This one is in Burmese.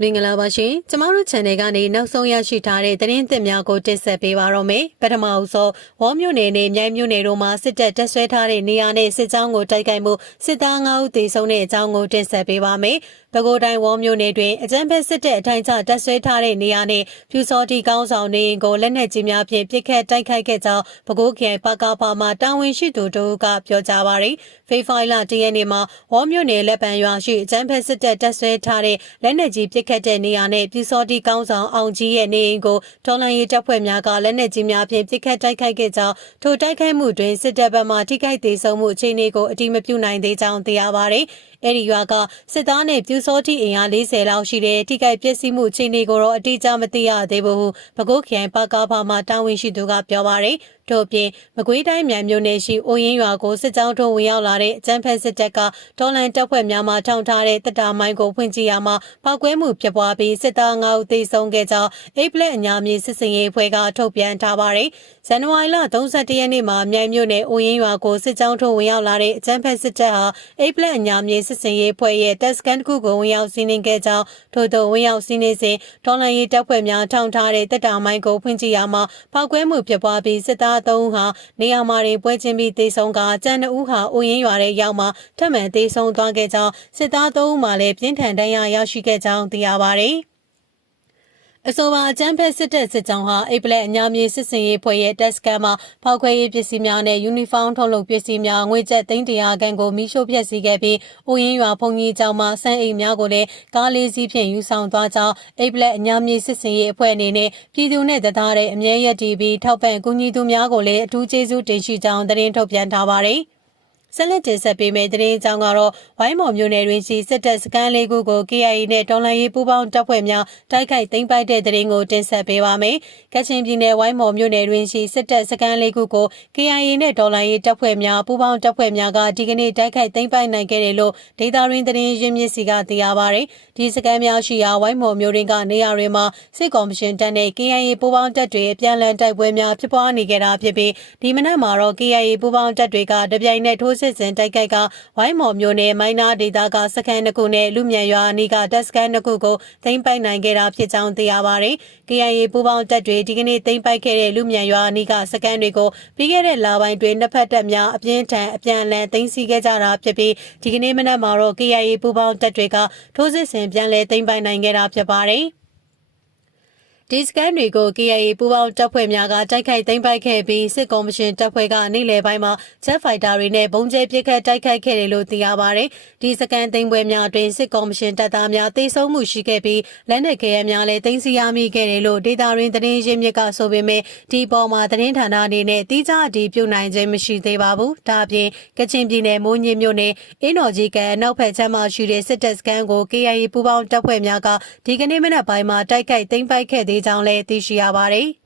မင်္ဂလာပါရှင်ကျမတို့ channel ကနေနောက်ဆုံးရရှိထားတဲ့သတင်းသစ်များကိုတင်ဆက်ပေးပါရမယ်ပထမအဆုံးဝေါမြို့နယ်နဲ့မြိုင်မြို့နယ်တို့မှာစစ်တပ်တပ်ဆွဲထားတဲ့နေရာနဲ့စစ်ကြောင်းကိုတိုက်ခိုက်မှုစစ်သား9ဦးသေဆုံးတဲ့အကြောင်းကိုတင်ဆက်ပေးပါမယ်ပဲခူးတိုင်းဝေါမြို့နယ်တွင်အကြမ်းဖက်စစ်တပ်အထိုင်ချတပ်ဆွဲထားတဲ့နေရာနဲ့ပြူစောတိကောင်းဆောင်နေကိုလက်နက်ကြီးများဖြင့်ပစ်ခတ်တိုက်ခိုက်ခဲ့ကြောင်းပဲခူးခရိုင်ပကဖမှတာဝန်ရှိသူတို့ကပြောကြားပါရယ်ဖေဖော်ဝါရီလ10ရက်နေ့မှာဝေါမြို့နယ်လက်ပံရွာရှိအကြမ်းဖက်စစ်တပ်တပ်ဆွဲထားတဲ့လက်နက်ကြီးပစ်ခတ်တဲ့နေရာနဲ့ပြူစောတိကောင်းဆောင်အောင်ကြီးရဲ့နေအိမ်ကိုတော်လှန်ရေးတပ်ဖွဲ့များကလက်နက်ကြီးများဖြင့်ပစ်ခတ်တိုက်ခိုက်ခဲ့ကြောင်းထိုတိုက်ခိုက်မှုတွင်စစ်တပ်ဘက်မှထိခိုက်ဒေဆုံးမှုအခြေအနေကိုအတိမပြုနိုင်သေးကြောင်းသိရပါရယ်အဲ့ဒီရွာကစစ်သားနဲ့ပြူစောတိအင်အား40လောက်ရှိတဲ့ထိခိုက်ပျက်စီးမှုအခြေအနေကိုတော့အတိအကျမသိရသေးဘူးဟုပဲခူးခရိုင်ပကဖမှတာဝန်ရှိသူကပြောပါရယ်ထို့ပြင်မကွေးတိုင်းမြန်မြို့နယ်ရှိအိုရင်းရွာကိုစစ်ကြောင်းထုံဝင်ရောက်လာတဲ့အကြမ်းဖက်စစ်တပ်ကတော်လှန်တပ်ဖွဲ့များမှထောင်ထားတဲ့တပ်တာမိုင်းကိုဖွင့်ကြည့်ရမှာပောက်ကွဲမှုဖြစ်ပွားပြီးစစ်သား9ဦးသေဆုံးခဲ့ကြောင်းအိပလက်အညာမြေစစ်စင်ရေးအဖွဲ့ကထုတ်ပြန်ထားပါရယ်ဇန်နဝါရီလ31ရက်နေ့မှာမြိုင်မြို့နယ်အိုရင်းရွာကိုစစ်ကြောင်းထုံဝင်ရောက်လာတဲ့အကြမ်းဖက်စစ်တပ်ဟာအိပလက်အညာမြေစစ်စင်ရေးအဖွဲ့ရဲ့တပ်စခန်းတစ်ခုကိုဝင်ရောက်စီးနင်းခဲ့ကြောင်းထို့သောဝင်ရောက်စီးနင်းစဉ်တော်လှန်ရေးတပ်ဖွဲ့များထောင်ထားတဲ့တပ်တာမိုင်းကိုဖွင့်ကြည့်ရမှာပောက်ကွဲမှုဖြစ်ပွားပြီးစစ်သား3ဦးဟာနေရာမှာပွဲချင်းပြီးသေဆုံးကကျန်2ဦးဟာအိုရင်းရွာထဲရောက်မှထပ်မံသေဆုံးသွားခဲ့ကြောင်းစစ်သား3ဦးမှလည်းပြင်းထန်ဒဏ်ရာရရှိခဲ့ကြောင်းသိရပါရယ်အဆိုပါအကြမ်းဖက်စစ်တပ်စစ်ကြောင်းဟာအိပလက်အညာမြေစစ်စင်ရေးဖွဲ့ရဲ့တပ်စခန်းမှာဖောက်ခွဲရေးပစ္စည်းများနဲ့ယူနီဖောင်းထုတ်လုပ်ပစ္စည်းများငွေကျပ်300ခန့်ကိုမိရှို့ဖျက်ဆီးခဲ့ပြီးအိုရင်းရွာဖုန်ကြီးကျောင်းမှာစံအိမ်များကိုလည်းကားလေးစီးဖြင့်ယူဆောင်သွားကြောင်းအိပလက်အညာမြေစစ်စင်ရေးအဖွဲ့အနေနဲ့ပြည်သူနဲ့တသားတဲ့အမြဲရည်တည်ပြီးထောက်ပံ့ကူညီသူများကိုလည်းအထူးကျေးဇူးတင်ရှိကြောင်းသတင်းထုတ်ပြန်ထားပါတယ်ဆက်လက်တင်ဆက်ပေးမယ့်သတင်းအကြောင်းကတော့ဝိုင်းမော်မြို့နယ်တွင်ရှိစစ်တပ်စခန်းလေးခုကို KIA နဲ့တော်လှန်ရေးပူးပေါင်းတပ်ဖွဲ့များတိုက်ခိုက်သိမ်းပိုက်တဲ့သတင်းကိုတင်ဆက်ပေးပါမယ်။ကချင်ပြည်နယ်ဝိုင်းမော်မြို့နယ်တွင်ရှိစစ်တပ်စခန်းလေးခုကို KIA နဲ့တော်လှန်ရေးတပ်ဖွဲ့များပူးပေါင်းတပ်ဖွဲ့များကဒီကနေ့တိုက်ခိုက်သိမ်းပိုက်နိုင်ခဲ့တယ်လို့ဒေသတွင်းသတင်းရင်းမြစ်စီကသိရပါဗျ။ဒီစခန်းများရှိရာဝိုင်းမော်မြို့တွင်ကနေရာတွေမှာစစ်ကော်မရှင်တပ်နဲ့ KIA ပူးပေါင်းတပ်တွေအပြန်အလှန်တိုက်ပွဲများဖြစ်ပွားနေကြတာဖြစ်ပြီးဒီမနက်မှာတော့ KIA ပူးပေါင်းတပ်တွေကတပြိုင်နက်ထိုးစစ်ဆင်တိုက်ခိုက်ကဝိုင်းမော်မြို့နယ်မိုင်းနာဒေသကစခန်းတစ်ခုနဲ့လူမြန်ရွာအနီးကတပ်စခန်းတစ်ခုကိုသိမ်းပိုက်နိုင်ခဲ့တာဖြစ်ကြောင်းသိရပါဗျ။ KIA ပူးပေါင်းတပ်တွေဒီကနေ့သိမ်းပိုက်ခဲ့တဲ့လူမြန်ရွာအနီးကစခန်းတွေကိုပြီးခဲ့တဲ့လပိုင်းတွင်နှစ်ဖက်တပ်များအပြင်းထန်အပြန်အလှန်သိမ်းဆည်းခဲ့ကြတာဖြစ်ပြီးဒီကနေ့မနက်မှာတော့ KIA ပူးပေါင်းတပ်တွေကထိုးစစ်ဆင်ပြန်လည်သိမ်းပိုက်နိုင်ခဲ့တာဖြစ်ပါတယ်။ဒီစကန်တွေကို KIA ပူးပေါင်းတပ်ဖွဲ့များကတိုက်ခိုက်သိမ်းပိုက်ခဲ့ပြီးစစ်ကော်မရှင်တပ်ဖွဲ့ကနေ့လယ်ပိုင်းမှာဂျက်ဖိုက်တာတွေနဲ့ဘုံကျဲပစ်ခတ်တိုက်ခိုက်ခဲ့တယ်လို့သိရပါတယ်။ဒီစကန်သိမ်းပွဲများအတွင်းစစ်ကော်မရှင်တပ်သားများသေဆုံးမှုရှိခဲ့ပြီးလက်နက်ခဲယမ်းများလည်းသိမ်းဆည်းရမိခဲ့တယ်လို့ဒေတာရင်းသတင်းရင်းမြစ်ကဆိုပေမဲ့ဒီပေါ်မှာသတင်းဌာနအနေနဲ့တိကျအတည်ပြုနိုင်ခြင်းမရှိသေးပါဘူး။ဒါအပြင်ကချင်ပြည်နယ်မိုးညင်းမြို့နယ်အင်းတော်ကြီးကအနောက်ဘက်ခြမ်းမှာရှိတဲ့စစ်တပ်စကန်ကို KIA ပူးပေါင်းတပ်ဖွဲ့များကဒီကနေ့မနက်ပိုင်းမှာတိုက်ခိုက်သိမ်းပိုက်ခဲ့ကြောင်းလည်းသိရှိရပါတယ်။